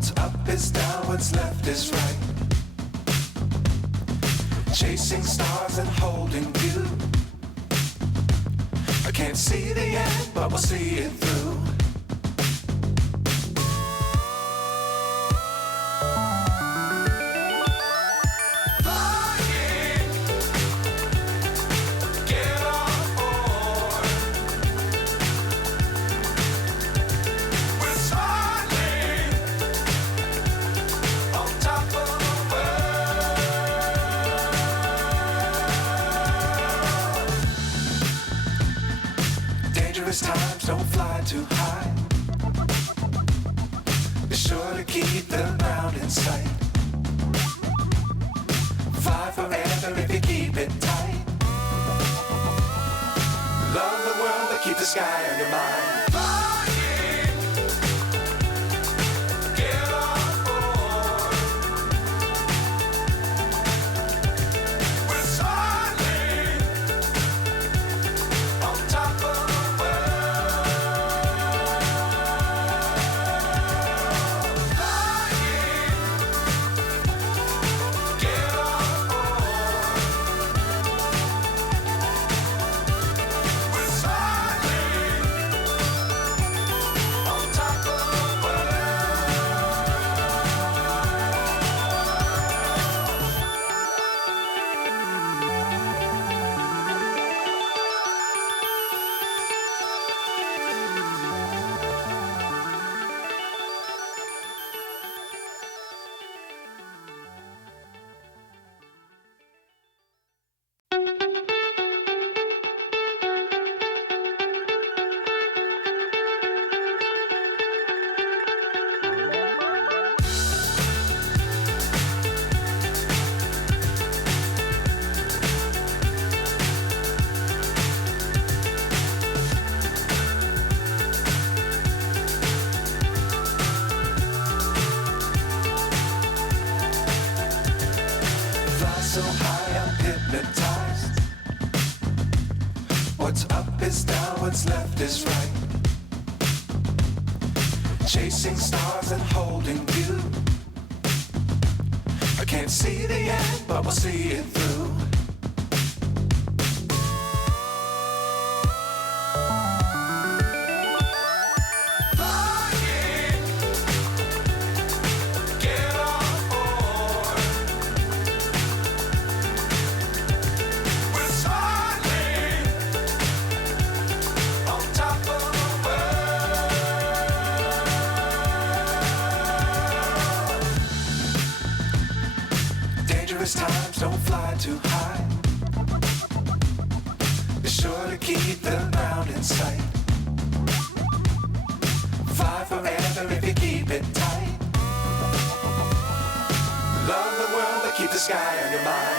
What's up is down, what's left is right. Chasing stars and holding you. I can't see the end, but we'll see it through. Times don't fly too high. Be sure to keep the ground in sight. Fly forever if you keep it tight. Love the world but keep the sky on your mind. So high I'm hypnotized. What's up is down, what's left is right. Chasing stars and holding you. I can't see the end, but we'll see it through. Times don't fly too high. Be sure to keep the ground in sight. Fly forever if you keep it tight. Love the world but keep the sky on your mind.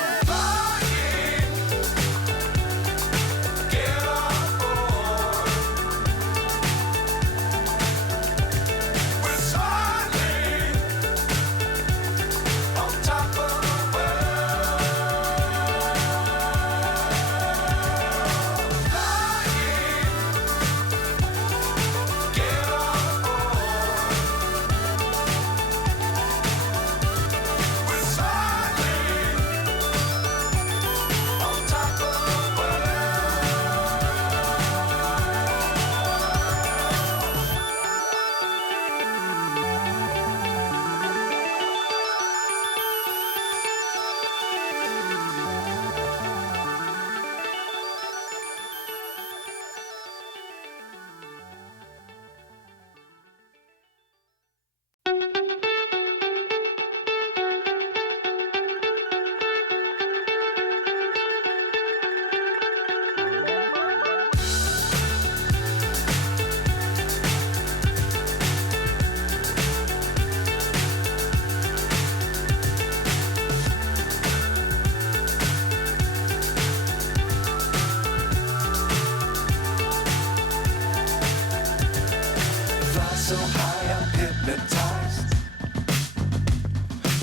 So high I'm hypnotized.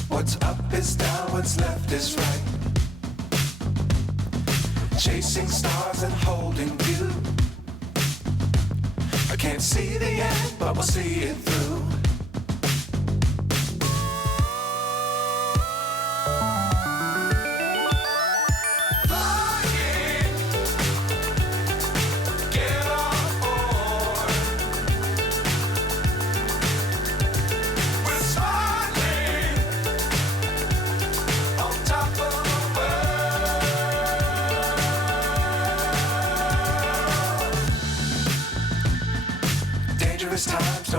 What's up is down, what's left is right. Chasing stars and holding you. I can't see the end, but we'll see it through.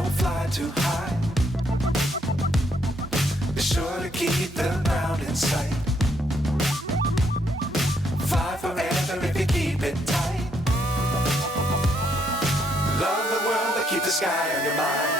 Don't fly too high. Be sure to keep the ground in sight. Fly forever if you keep it tight. Love the world, but keep the sky on your mind.